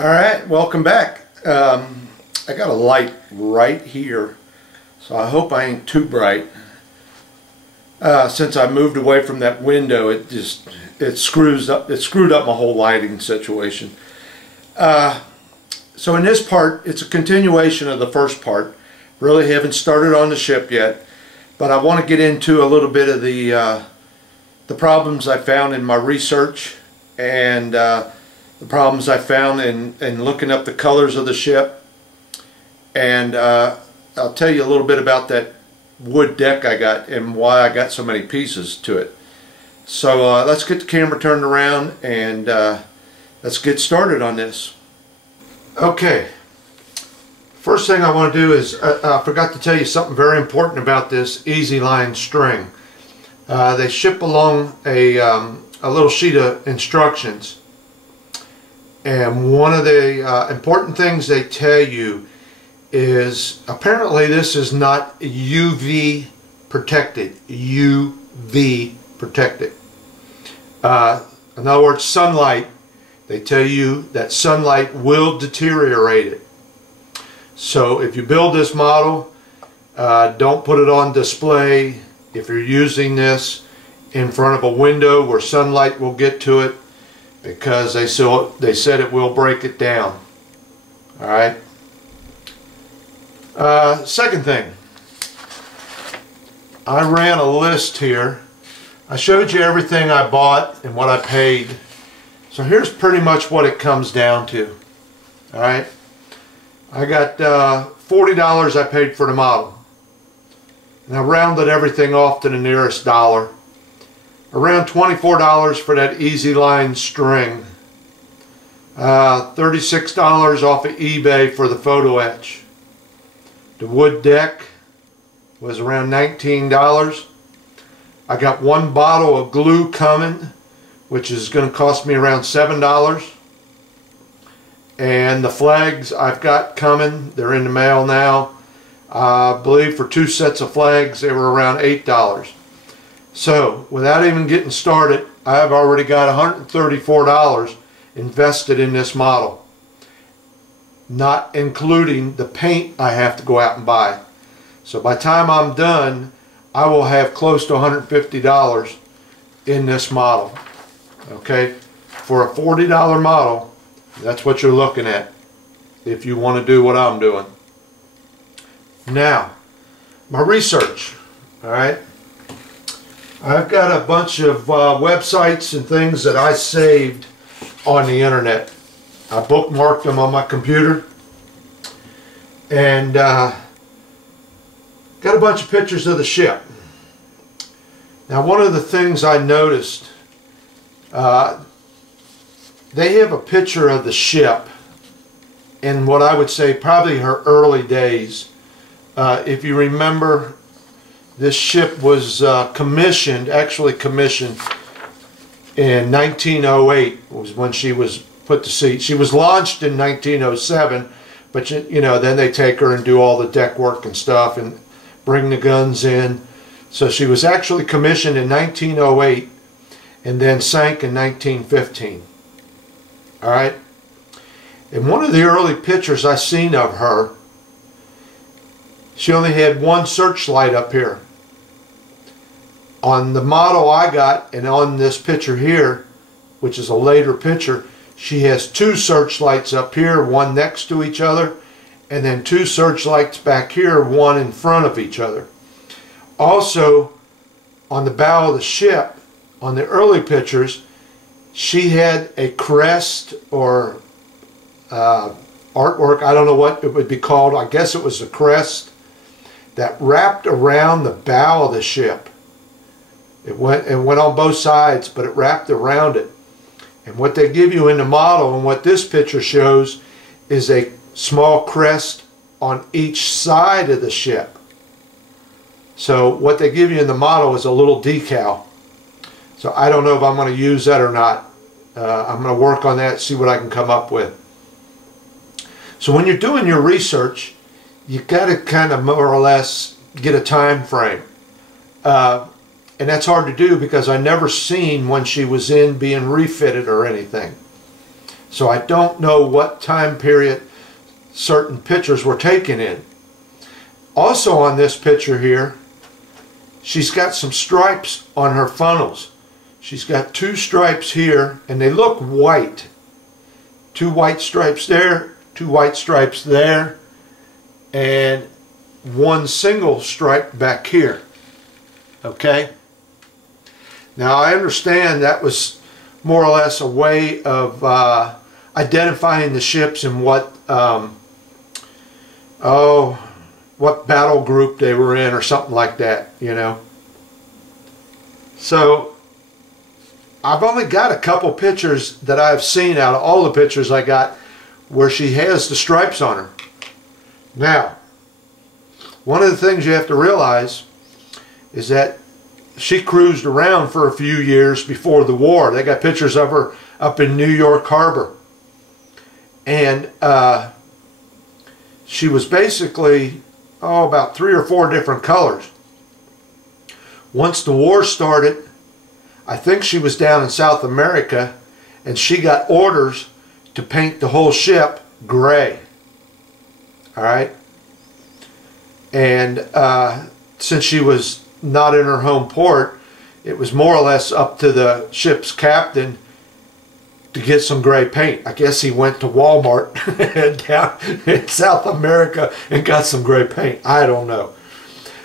Alright, welcome back. I got a light right here, so I hope I ain't too bright. Since I moved away from that window, it screwed up my whole lighting situation. So in this part, it's a continuation of the first part. Really haven't started on the ship yet, but I want to get into a little bit of the problems I found in my research and the problems I found in looking up the colors of the ship, and I'll tell you a little bit about that wood deck I got and why I got so many pieces to it. So let's get the camera turned around and let's get started on this. Okay, first thing I want to do is I forgot to tell you something very important about this Easy Line string. They ship along a little sheet of instructions. And one of the important things they tell you is apparently this is not UV protected. UV protected. In other words, sunlight. They tell you that sunlight will deteriorate it. So if you build this model, don't put it on display. If you're using this in front of a window where sunlight will get to it, because they said it will break it down. Alright. Second thing, I ran a list here. I showed you everything I bought and what I paid. So here's pretty much what it comes down to. Alright. I got $40 I paid for the model. And I rounded everything off to the nearest dollar. Around $24 for that Easy Line string. $36 off of eBay for the photo etch. The wood deck was around $19. I got one bottle of glue coming, which is going to cost me around $7. And the flags I've got coming, they're in the mail now. I believe for 2 sets of flags they were around $8. So, without even getting started, I've already got $134 invested in this model, not including the paint I have to go out and buy. So by the time I'm done, I will have close to $150 in this model. Okay, for a $40 model, that's what you're looking at if you want to do what I'm doing. Now, my research. Alright, I've got a bunch of websites and things that I saved on the internet. I bookmarked them on my computer, and got a bunch of pictures of the ship. Now, one of the things I noticed, they have a picture of the ship in what I would say probably her early days. If you remember, this ship was actually commissioned in 1908 was when she was put to sea. She was launched in 1907, but you know, then they take her and do all the deck work and stuff and bring the guns in. So she was actually commissioned in 1908 and then sank in 1915. Alright? In one of the early pictures I seen of her, she only had one searchlight up here. On the model I got, and on this picture here, which is a later picture, she has 2 searchlights up here, one next to each other, and then 2 searchlights back here, one in front of each other. Also, on the bow of the ship, on the early pictures, she had a crest or artwork, I don't know what it would be called, I guess it was a crest, that wrapped around the bow of the ship. It went on both sides, but it wrapped around it. And what they give you in the model, and what this picture shows, is a small crest on each side of the ship. So what they give you in the model is a little decal. So I don't know if I'm going to use that or not. I'm going to work on that, see what I can come up with. So when you're doing your research, you got to kind of more or less get a time frame. And that's hard to do because I never seen when she was in being refitted or anything. So I don't know what time period certain pictures were taken in. Also on this picture here, she's got some stripes on her funnels. She's got 2 stripes here, and they look white. 2 white stripes there, 2 white stripes there, and 1 single stripe back here. Okay? Now I understand that was more or less a way of identifying the ships and what what battle group they were in or something like that, you know. So I've only got a couple pictures that I've seen out of all the pictures I got where she has the stripes on her. Now, one of the things you have to realize is that she cruised around for a few years before the war. They got pictures of her up in New York Harbor. And she was basically, about 3 or 4 different colors. Once the war started, I think she was down in South America, and she got orders to paint the whole ship gray. Alright? And since she was not in her home port, it was more or less up to the ship's captain to get some gray paint. I guess he went to Walmart down in South America and got some gray paint. I don't know.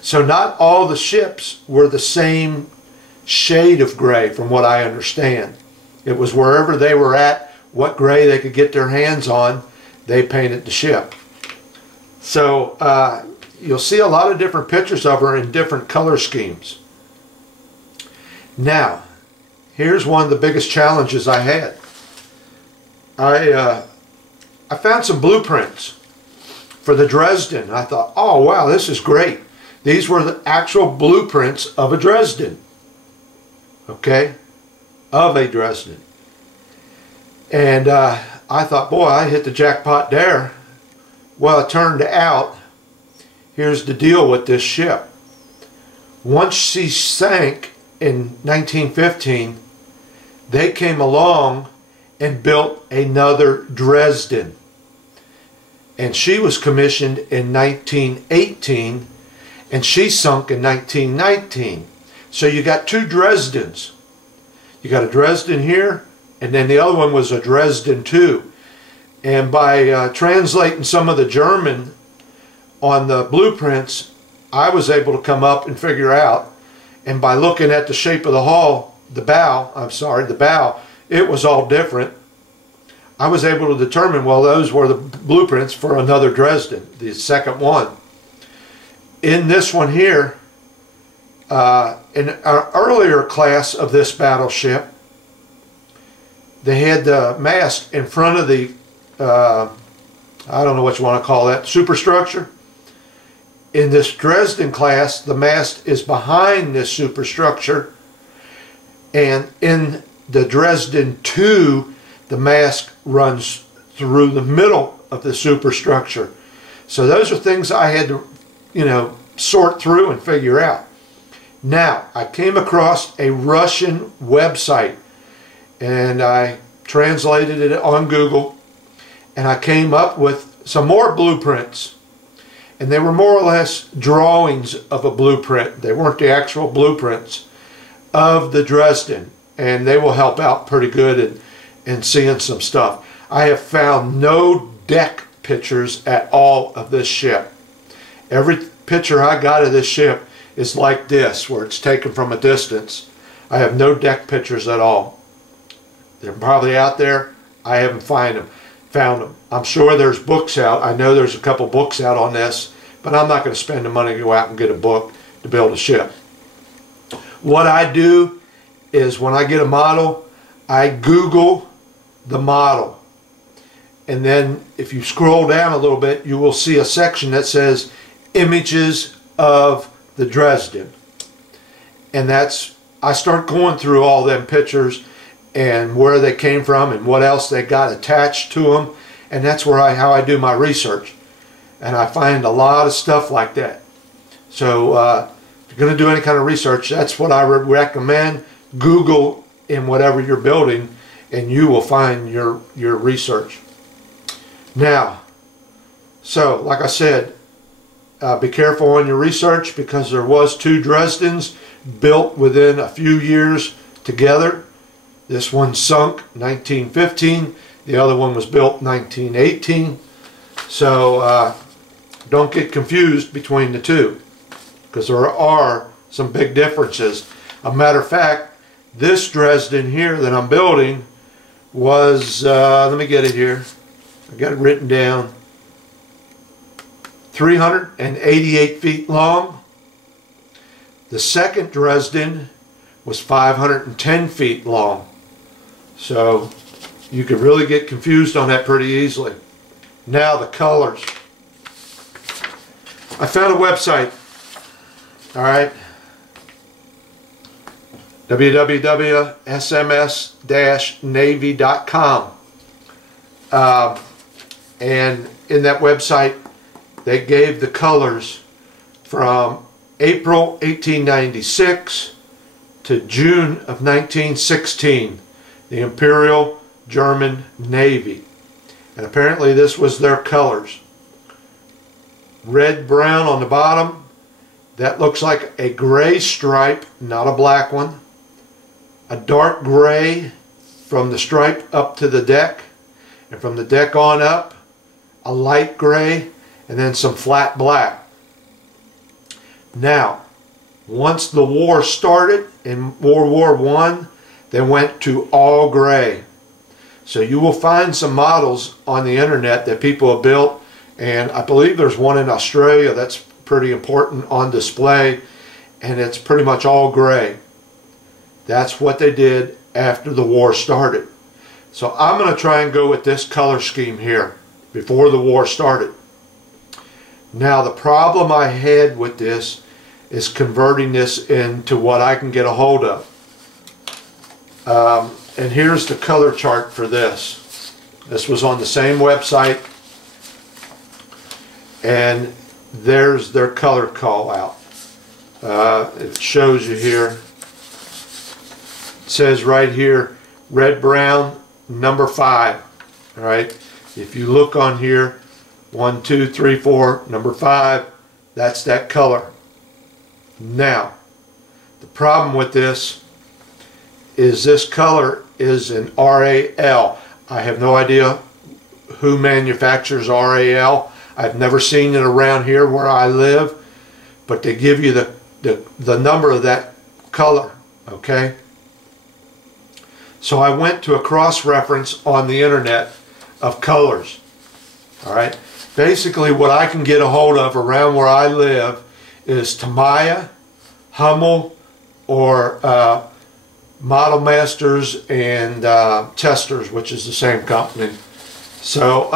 So not all the ships were the same shade of gray, from what I understand. It was wherever they were at, what gray they could get their hands on, they painted the ship. So you'll see a lot of different pictures of her in different color schemes. Now, here's one of the biggest challenges I had. I found some blueprints for the Dresden. I thought, oh wow, this is great. These were the actual blueprints of a Dresden. Okay? Of a Dresden. And I thought, boy, I hit the jackpot there. Well, it turned out, here's the deal with this ship. Once she sank in 1915, they came along and built another Dresden. And she was commissioned in 1918, and she sunk in 1919. So you got 2 Dresdens. You got a Dresden here, and then the other one was a Dresden too. And by translating some of the German on the blueprints, I was able to come up and figure out, and by looking at the shape of the hull, the bow, it was all different. I was able to determine, well, those were the blueprints for another Dresden, the second one. In this one here, in an earlier class of this battleship, they had the mast in front of the, I don't know what you want to call that, superstructure. In this Dresden class, the mast is behind this superstructure, and in the Dresden 2, the mast runs through the middle of the superstructure. So those are things I had to, sort through and figure out. Now, I came across a Russian website, and I translated it on Google, and I came up with some more blueprints. And they were more or less drawings of a blueprint. They weren't the actual blueprints of the Dresden. And they will help out pretty good in seeing some stuff. I have found no deck pictures at all of this ship. Every picture I got of this ship is like this, where it's taken from a distance. I have no deck pictures at all. They're probably out there. I haven't found them. I'm sure there's books out. I know there's a couple books out on this, but I'm not going to spend the money to go out and get a book to build a ship. What I do is when I get a model, I Google the model. And then if you scroll down a little bit, you will see a section that says images of the Dresden. And I start going through all them pictures and where they came from and what else they got attached to them, and that's how I do my research, and I find a lot of stuff like that. So if you're going to do any kind of research, that's what I would recommend. Google in whatever you're building and you will find your research. Now, so like I said, be careful on your research, because there was 2 Dresdens built within a few years together. This one sunk 1915, the other one was built 1918. So don't get confused between the two, because there are some big differences. A matter of fact, this Dresden here that I'm building was, let me get it here, I got it written down, 388 feet long. The second Dresden was 510 feet long. So you could really get confused on that pretty easily. Now the colors. I found a website, all right, www.sms-navy.com, and in that website they gave the colors from April 1896 to June of 1916, the Imperial German Navy. And apparently this was their colors. Red brown on the bottom, that looks like a gray stripe, not a black one. A dark gray from the stripe up to the deck, and from the deck on up a light gray, and then some flat black. Now, once the war started in World War I, they went to all gray. So you will find some models on the internet that people have built, and I believe there's one in Australia that's pretty important on display, and it's pretty much all gray. That's what they did after the war started. So I'm going to try and go with this color scheme here before the war started. Now the problem I had with this is converting this into what I can get a hold of. And here's the color chart for this. This was on the same website, and there's their color call out. It shows you here. It says right here, red brown number 5. All right. If you look on here, 1, 2, 3, 4, number 5, that's that color. Now, the problem with this is this color is an RAL. I have no idea who manufactures RAL. I've never seen it around here where I live, but they give you the number of that color, okay? So I went to a cross-reference on the internet of colors, all right? Basically what I can get a hold of around where I live is Tamiya, Hummel, or Model Masters and Testers, which is the same company. So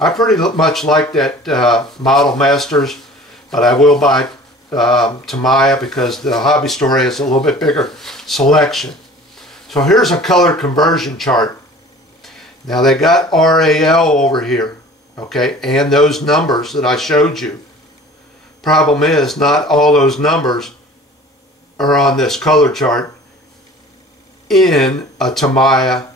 I pretty much like that Model Masters, but I will buy Tamiya because the hobby store has a little bit bigger selection. So here's a color conversion chart. Now they got RAL over here, okay, and those numbers that I showed you. Problem is, not all those numbers are on this color chart in a Tamiya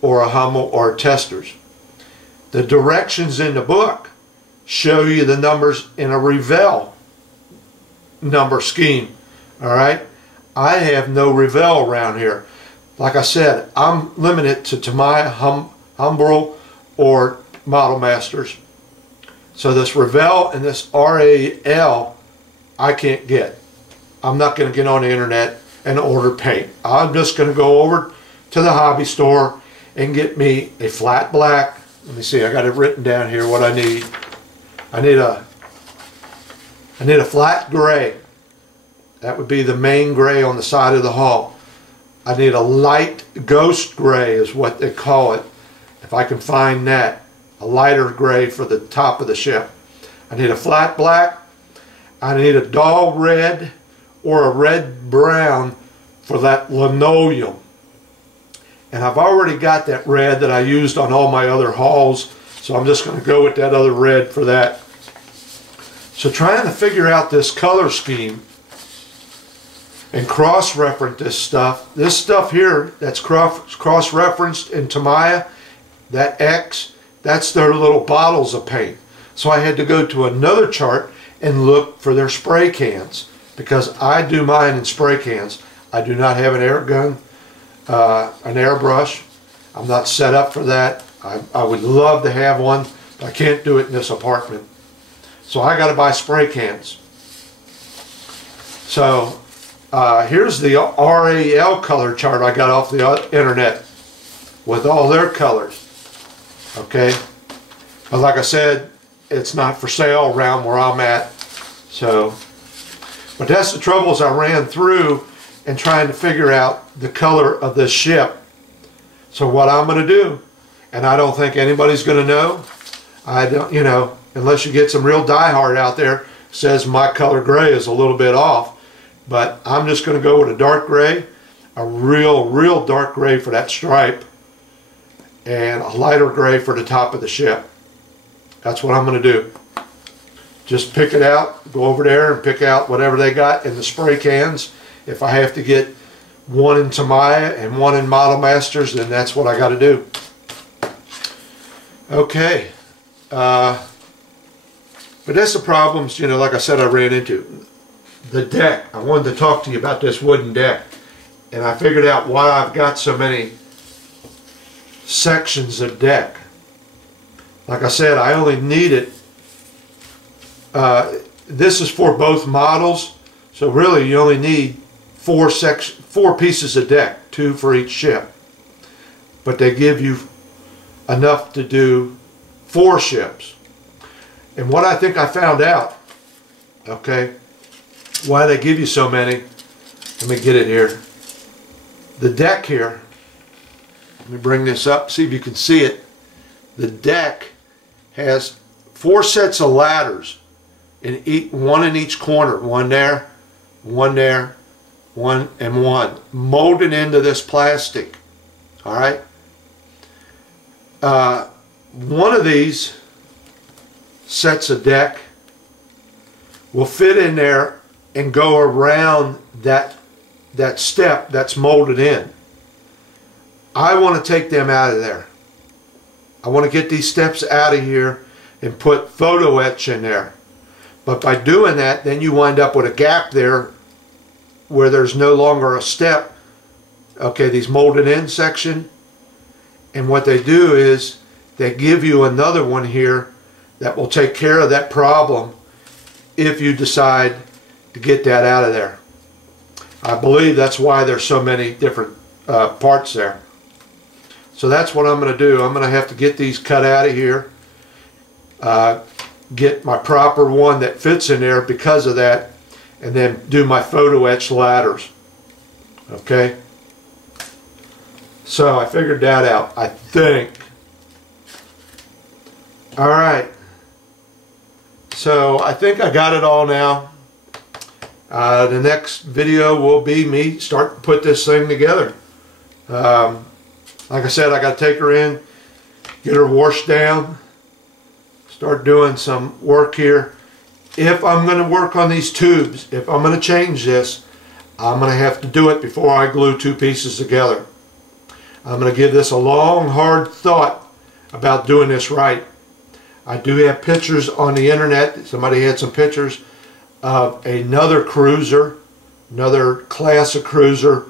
or a Hummel or a Testers. The directions in the book show you the numbers in a Revell number scheme. All right, I have no Revell around here. Like I said, I'm limited to Tamiya, Hummel, or Model Masters. So this Revell and this RAL I can't get. I'm not going to get on the internet and order paint. I'm just going to go over to the hobby store and get me a flat black. Let me see, I got it written down here what I need. I need a flat gray. That would be the main gray on the side of the hull. I need a light ghost gray is what they call it. If I can find that. A lighter gray for the top of the ship. I need a flat black. I need a dull red or a red brown for that linoleum. And I've already got that red that I used on all my other hulls, so I'm just going to go with that other red for that. So trying to figure out this color scheme, and cross-reference this stuff. This stuff here that's cross-referenced in Tamiya, that X, that's their little bottles of paint. So I had to go to another chart and look for their spray cans, because I do mine in spray cans. I do not have an air gun, an airbrush. I'm not set up for that. I would love to have one, but I can't do it in this apartment. So I got to buy spray cans. So here's the RAL color chart I got off the internet with all their colors. Okay, but like I said, it's not for sale around where I'm at. So, but that's the troubles I ran through in trying to figure out the color of this ship. So what I'm going to do, and I don't think anybody's going to know, I don't, you know, unless you get some real diehard out there says my color gray is a little bit off, but I'm just going to go with a dark gray, a real dark gray for that stripe, and a lighter gray for the top of the ship. That's what I'm going to do. Just pick it out, go over there and pick out whatever they got in the spray cans. If I have to get one in Tamiya and one in Model Masters, then that's what I got to do. Okay. But that's the problems, you know, like I said, I ran into. The deck. I wanted to talk to you about this wooden deck. And I figured out why I've got so many sections of deck. Like I said, I only need it. This is for both models, so really you only need four pieces of deck, 2 for each ship. But they give you enough to do 4 ships. And what I think I found out, okay, why they give you so many, let me get it here. The deck here, let me bring this up, see if you can see it. The deck has 4 sets of ladders, one in each corner, one there, one there, one and one, molded into this plastic. All right. One of these sets of deck will fit in there and go around that step that's molded in. I want to take them out of there. I want to get these steps out of here and put photo etch in there. But by doing that, then you wind up with a gap there where there's no longer a step. Okay, these molded in section. And what they do is they give you another one here that will take care of that problem if you decide to get that out of there. I believe that's why there's so many different parts there. So that's what I'm going to do. I'm going to have to get these cut out of here. Get my proper one that fits in there because of that, and then do my photo etch ladders. Okay, so I figured that out, I think. Alright, so I think I got it all now. The next video will be me starting to put this thing together. Like I said, I got to take her in, get her washed down, start doing some work here. If I'm going to work on these tubes, if I'm going to change this, I'm going to have to do it before I glue 2 pieces together. I'm going to give this a long, hard thought about doing this right. I do have pictures on the internet. Somebody had some pictures of another cruiser, another class of cruiser,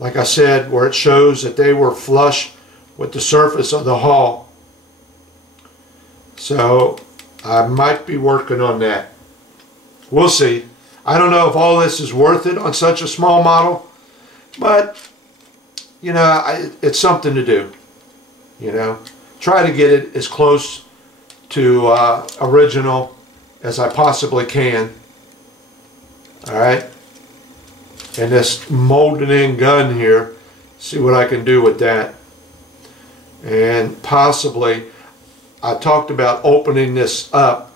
like I said, where it shows that they were flush with the surface of the hull. So I might be working on that. We'll see. I don't know if all this is worth it on such a small model, but you know, it's something to do. You know, try to get it as close to original as I possibly can. Alright, and this molded in gun here, see what I can do with that. And possibly, I talked about opening this up.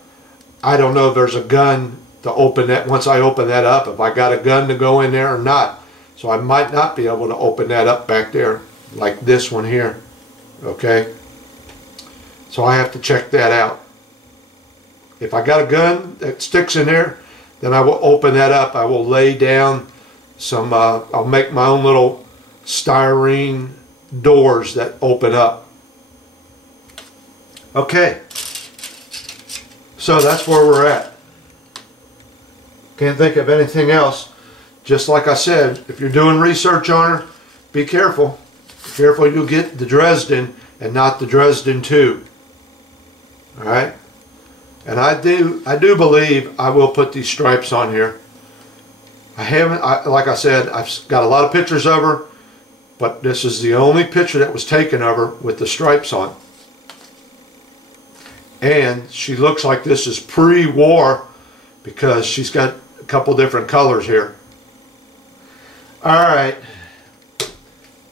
I don't know if there's a gun to open that. Once I open that up, if I got a gun to go in there or not. So I might not be able to open that up back there like this one here. Okay, so I have to check that out. If I got a gun that sticks in there, then I will open that up. I will lay down some I'll make my own little styrene doors that open up. Okay, so that's where we're at. Can't think of anything else. Just like I said, if you're doing research on her, be careful. Be careful you'll get the Dresden and not the Dresden 2. Alright? And I do believe I will put these stripes on here. I haven't, like I said, I've got a lot of pictures of her, but this is the only picture that was taken of her with the stripes on. And she looks like this is pre-war because she's got a couple different colors here. Alright,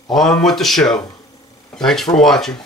on with the show. Thanks for watching.